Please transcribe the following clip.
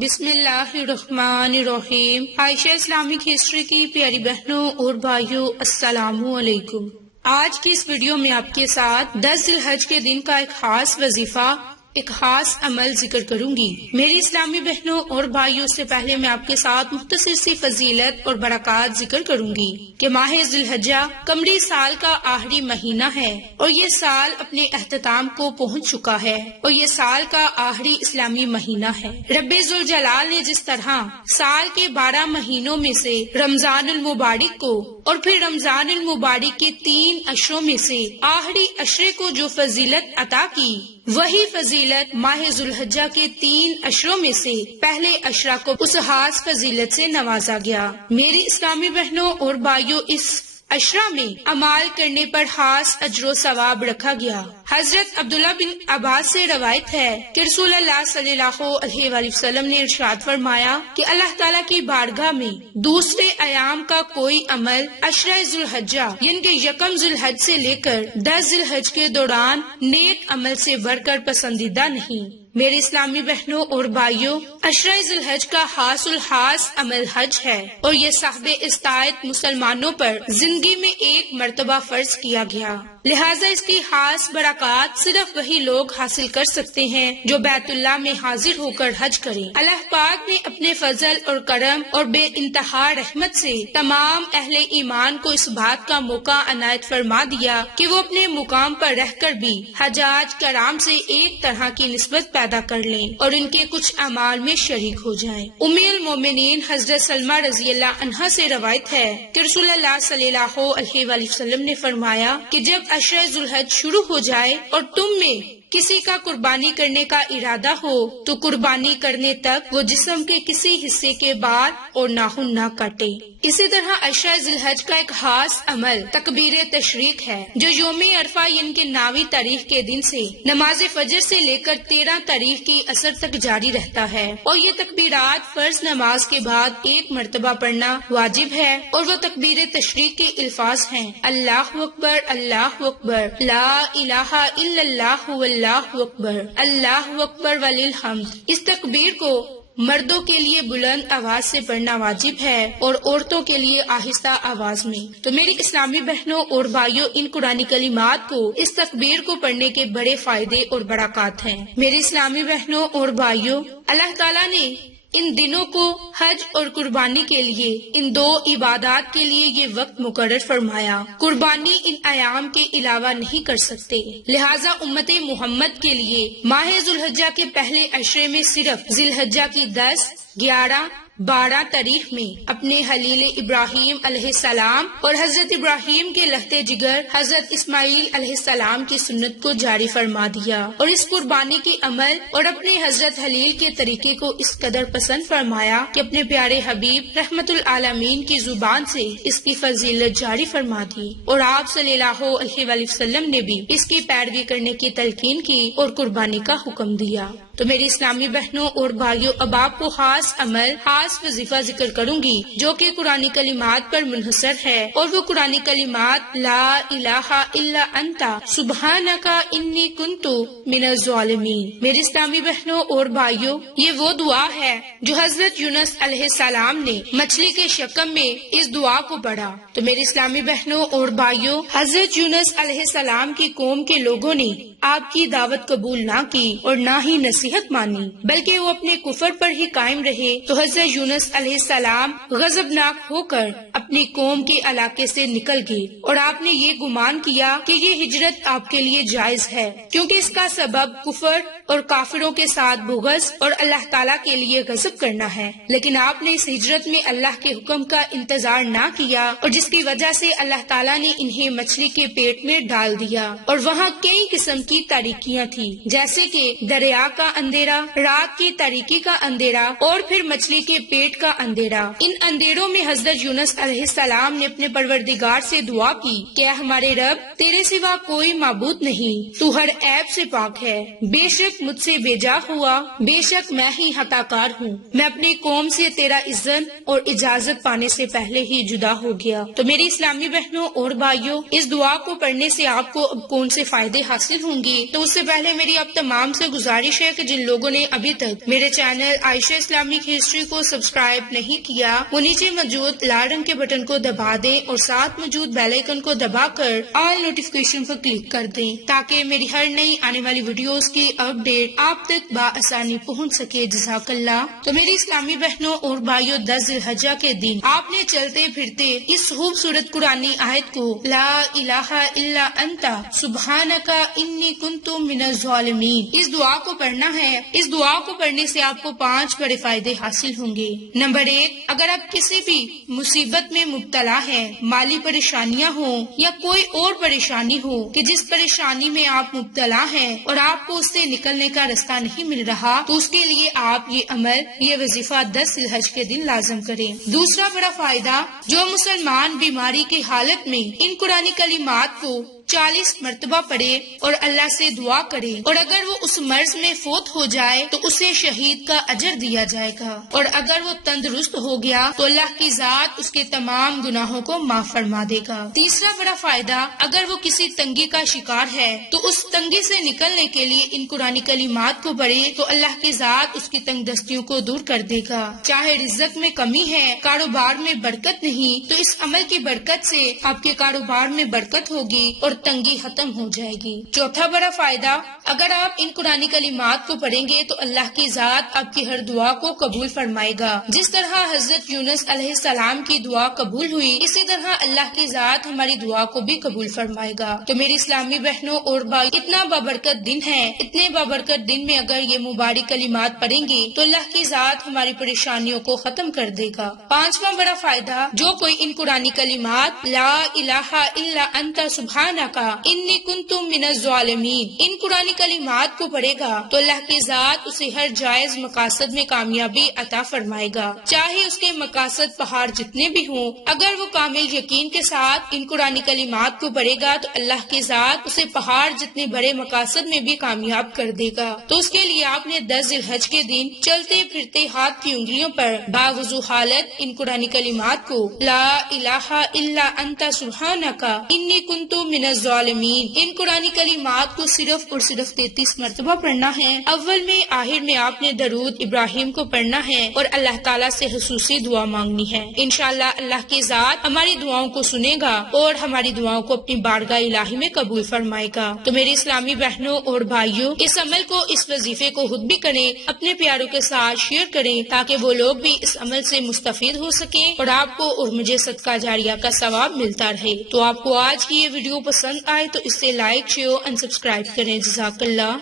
بسم اللہ الرحمن الرحیم۔ عائشہ اسلامک ہسٹری کی پیاری بہنوں اور بھائیوں، السلام علیکم۔ آج کی اس ویڈیو میں آپ کے ساتھ 10 ذی الحج کے دن کا ایک خاص وظیفہ، ایک خاص عمل ذکر کروں گی۔ میری اسلامی بہنوں اور بھائیوں، سے پہلے میں آپ کے ساتھ مختصر سی فضیلت اور برکات ذکر کروں گی کہ ماہ ذی الحجہ قمری سال کا آخری مہینہ ہے اور یہ سال اپنے اختتام کو پہنچ چکا ہے اور یہ سال کا آخری اسلامی مہینہ ہے۔ رب ذوالجلال نے جس طرح سال کے 12 مہینوں میں سے رمضان المبارک کو اور پھر رمضان المبارک کے 3 عشروں میں سے آخری عشرے کو جو فضیلت عطا کی، وہی فضیلت ماہ ذی الحجہ کے 3 عشروں میں سے پہلے عشرہ کو اس خاص فضیلت سے نوازا گیا۔ میری اسلامی بہنوں اور بھائیوں، اس عشرہ میں اعمال کرنے پر خاص اجر و ثواب رکھا گیا۔ حضرت عبداللہ بن عباس سے روایت ہے کہ رسول اللہ صلی اللہ علیہ وآلہ وسلم نے ارشاد فرمایا کہ اللہ تعالیٰ کی بارگاہ میں دوسرے ایام کا کوئی عمل عشرہ ذی الحجہ یعنی کہ یکم ذی الحج سے لے کر 10 ذی الحج کے دوران نیک عمل سے بڑھ کر پسندیدہ نہیں۔ میرے اسلامی بہنوں اور بھائیوں، عشرہ ذی الحج کا خاص الخاص عمل حج ہے اور یہ صاحب استطاعت مسلمانوں پر زندگی میں ایک مرتبہ فرض کیا گیا، لہٰذا اس کی خاص برکات صرف وہی لوگ حاصل کر سکتے ہیں جو بیت اللہ میں حاضر ہو کر حج کریں۔ اللہ پاک نے اپنے فضل اور کرم اور بے انتہا رحمت سے تمام اہل ایمان کو اس بات کا موقع عنایت فرما دیا کہ وہ اپنے مقام پر رہ کر بھی حجاج کرام سے ایک طرح کی نسبت پیدا کر لیں اور ان کے کچھ اعمال میں شریک ہو جائیں۔ ام المومنین حضرت سلمہ رضی اللہ عنہا سے روایت ہے کہ رسول اللہ صلی اللہ علیہ وآلہ وسلم نے فرمایا کہ جب عشرہ ذی الحج شروع ہو جائے اور تم میں کسی کا قربانی کرنے کا ارادہ ہو تو قربانی کرنے تک وہ جسم کے کسی حصے کے بال اور ناخن نہ کاٹے۔ اسی طرح عشرہ ذی الحج کا ایک خاص عمل تکبیر تشریق ہے جو یوم عرفہ یعنی کہ 9ویں تاریخ کے دن سے نماز فجر سے لے کر 13 تاریخ کی عصر تک جاری رہتا ہے، اور یہ تکبیرات فرض نماز کے بعد ایک مرتبہ پڑھنا واجب ہے، اور وہ تکبیر تشریق کے الفاظ ہیں: اللہ اکبر، اللہ اکبر، لا الہ الا اللہ واللہ اکبر، اللہ اکبر وللحمد۔ اس تکبیر کو مردوں کے لیے بلند آواز سے پڑھنا واجب ہے اور عورتوں کے لیے آہستہ آواز میں۔ تو میری اسلامی بہنوں اور بھائیوں، ان قرآنی کلمات کو، اس تکبیر کو پڑھنے کے بڑے فائدے اور برکات ہیں۔ میری اسلامی بہنوں اور بھائیوں، اللہ تعالیٰ نے ان دنوں کو حج اور قربانی کے لیے، ان 2 عبادات کے لیے یہ وقت مقرر فرمایا۔ قربانی ان ایام کے علاوہ نہیں کر سکتے، لہٰذا امت محمد کے لیے ماہ ذی الحجہ کے پہلے عشرے میں صرف ذی الحجہ کی 10، 11، 12 تاریخ میں اپنے خلیل ابراہیم علیہ السلام اور حضرت ابراہیم کے لہتے جگر حضرت اسماعیل علیہ السلام کی سنت کو جاری فرما دیا اور اس قربانی کے عمل اور اپنے حضرت خلیل کے طریقے کو اس قدر پسند فرمایا کہ اپنے پیارے حبیب رحمت العالمین کی زبان سے اس کی فضیلت جاری فرما دی، اور آپ صلی اللہ علیہ وآلہ وسلم نے بھی اس کی پیروی کرنے کی تلقین کی اور قربانی کا حکم دیا۔ تو میری اسلامی بہنوں اور بھائیوں، اب آپ کو خاص عمل، خاص وظیفہ ذکر کروں گی جو کہ قرآنی کلمات پر منحصر ہے، اور وہ قرآنی کلمات لا الہ الا انت سبحانک انی کنت من الظالمین۔ میری اسلامی بہنوں اور بھائیوں، یہ وہ دعا ہے جو حضرت یونس علیہ السلام نے مچھلی کے شکم میں اس دعا کو پڑھا۔ تو میری اسلامی بہنوں اور بھائیوں، حضرت یونس علیہ السلام کی قوم کے لوگوں نے آپ کی دعوت قبول نہ کی اور نہ ہی نصیحت مانی، بلکہ وہ اپنے کفر پر ہی قائم رہے۔ تو حضرت یونس علیہ السلام غضبناک ہو کر اپنی قوم کے علاقے سے نکل گئے، اور آپ نے یہ گمان کیا کہ یہ ہجرت آپ کے لیے جائز ہے، کیونکہ اس کا سبب کفر اور کافروں کے ساتھ بغض اور اللہ تعالیٰ کے لیے غضب کرنا ہے۔ لیکن آپ نے اس ہجرت میں اللہ کے حکم کا انتظار نہ کیا، اور جس کی وجہ سے اللہ تعالیٰ نے انہیں مچھلی کے پیٹ میں ڈال دیا، اور وہاں کئی قسم کی تاریکیاں تھی، جیسے کہ دریا کا اندھیرا، رات کی تاریکی کا اندھیرا، اور پھر مچھلی کے پیٹ کا اندھیرا۔ ان اندھیروں میں حضرت یونس علیہ السلام نے اپنے پروردگار سے دعا کی کہ اے ہمارے رب، تیرے سوا کوئی معبود نہیں، تو ہر عیب سے پاک ہے، بے شک مجھ سے بھیجا ہوا، بے شک میں ہی خطا کار ہوں، میں اپنی قوم سے تیرا اذن اور اجازت پانے سے پہلے ہی جدا ہو گیا۔ تو میری اسلامی بہنوں اور بھائیوں، اس دعا کو پڑھنے سے آپ کو اب کون سے فائدے حاصل ہوں گے؟ تو اس سے پہلے میری آپ تمام سے گزارش ہے کہ جن لوگوں نے ابھی تک میرے چینل عائشہ اسلامک ہسٹری کو سبسکرائب نہیں کیا وہ نیچے موجود لال رنگ کے بٹن کو دبا دیں اور ساتھ موجود بیل آئیکن کو دبا کر آل نوٹیفیکیشن پر کلک کر دیں تاکہ میری ہر نئی آنے والی ویڈیوز کی اپڈیٹ آپ تک بآسانی پہنچ سکے۔ جزاک اللہ۔ تو میری اسلامی بہنوں اور بھائیوں، 10 ذی الحجہ کے دن آپ نے چلتے پھرتے اس خوبصورت قرآنی آیت کو لا الہ الا انت سبحانک انی کنت من الظالمین اس دعا کو پڑھنا ہے۔ اس دعا کو پڑھنے سے آپ کو 5 بڑے فائدے حاصل ہوں گے۔ نمبر 1، اگر آپ کسی بھی مصیبت میں مبتلا ہیں، مالی پریشانیاں ہوں یا کوئی اور پریشانی ہو کہ جس پریشانی میں آپ مبتلا ہیں اور آپ کو اس سے نکلنے کا راستہ نہیں مل رہا، تو اس کے لیے آپ یہ عمل، یہ وظیفہ 10 ذی الحج کے دن لازم کریں۔ دوسرا بڑا فائدہ، جو مسلمان بیماری کی حالت میں ان قرآنی کلمات کو 40 مرتبہ پڑھے اور اللہ سے دعا کرے اور اگر وہ اس مرض میں فوت ہو جائے تو اسے شہید کا اجر دیا جائے گا، اور اگر وہ تندرست ہو گیا تو اللہ کی ذات اس کے تمام گناہوں کو معاف فرما دے گا۔ تیسرا بڑا فائدہ، اگر وہ کسی تنگی کا شکار ہے تو اس تنگی سے نکلنے کے لیے ان قرآنی کلمات کو پڑھے تو اللہ کی ذات اس کی تنگ دستیوں کو دور کر دے گا۔ چاہے رزق میں کمی ہے، کاروبار میں برکت نہیں، تو اس عمل کی برکت سے آپ کے کاروبار میں برکت ہوگی اور تنگی ختم ہو جائے گی۔ چوتھا بڑا فائدہ، اگر آپ ان قرآنی کلمات کو پڑھیں گے تو اللہ کی ذات آپ کی ہر دعا کو قبول فرمائے گا۔ جس طرح حضرت یونس علیہ السلام کی دعا قبول ہوئی، اسی طرح اللہ کی ذات ہماری دعا کو بھی قبول فرمائے گا۔ تو میری اسلامی بہنوں اور بھائی، اتنا بابرکت دن ہے، اتنے بابرکت دن میں اگر یہ مبارک کلمات پڑھیں گے تو اللہ کی ذات ہماری پریشانیوں کو ختم کر دے گا۔ پانچواں بڑا فائدہ، جو کوئی ان قرآنی کلمات لا الہ الا انت سبحانک انی کنت من الظالمین ان قرآنی کلمات کو پڑھے گا تو اللہ کی ذات اسے ہر جائز مقاصد میں کامیابی عطا فرمائے گا، چاہے اس کے مقاصد پہاڑ جتنے بھی ہوں۔ اگر وہ کامل یقین کے ساتھ ان قرآنی کلمات کو پڑھے گا تو اللہ کی ذات اسے پہاڑ جتنے بڑے مقاصد میں بھی کامیاب کر دے گا۔ تو اس کے لیے آپ نے 10 ذی الحج کے دن چلتے پھرتے ہاتھ کی انگلیوں پر باوضو حالت ان قرآنی کلمات کو لا الہ الا انت سبحانک انی کنت من الظالمین ان قرآنی کلمات کو صرف اور صرف 33 مرتبہ پڑھنا ہے۔ اول میں، آخر میں آپ نے درود ابراہیم کو پڑھنا ہے اور اللہ تعالیٰ سے خصوصی دعا مانگنی ہے۔ انشاءاللہ اللہ کی ذات ہماری دعاؤں کو سنے گا اور ہماری دعاؤں کو اپنی بارگاہ الہی میں قبول فرمائے گا۔ تو میری اسلامی بہنوں اور بھائیوں، اس عمل کو، اس وظیفے کو خود بھی کریں، اپنے پیاروں کے ساتھ شیئر کریں تاکہ وہ لوگ بھی اس عمل سے مستفید ہو سکیں اور آپ کو اور مجھے صدقہ جاریہ کا ثواب ملتا رہے۔ تو آپ کو آج کی یہ ویڈیو پسند آئے تو اسے لائک، شیئر اور سبسکرائب کریں۔ جزاک اللہ۔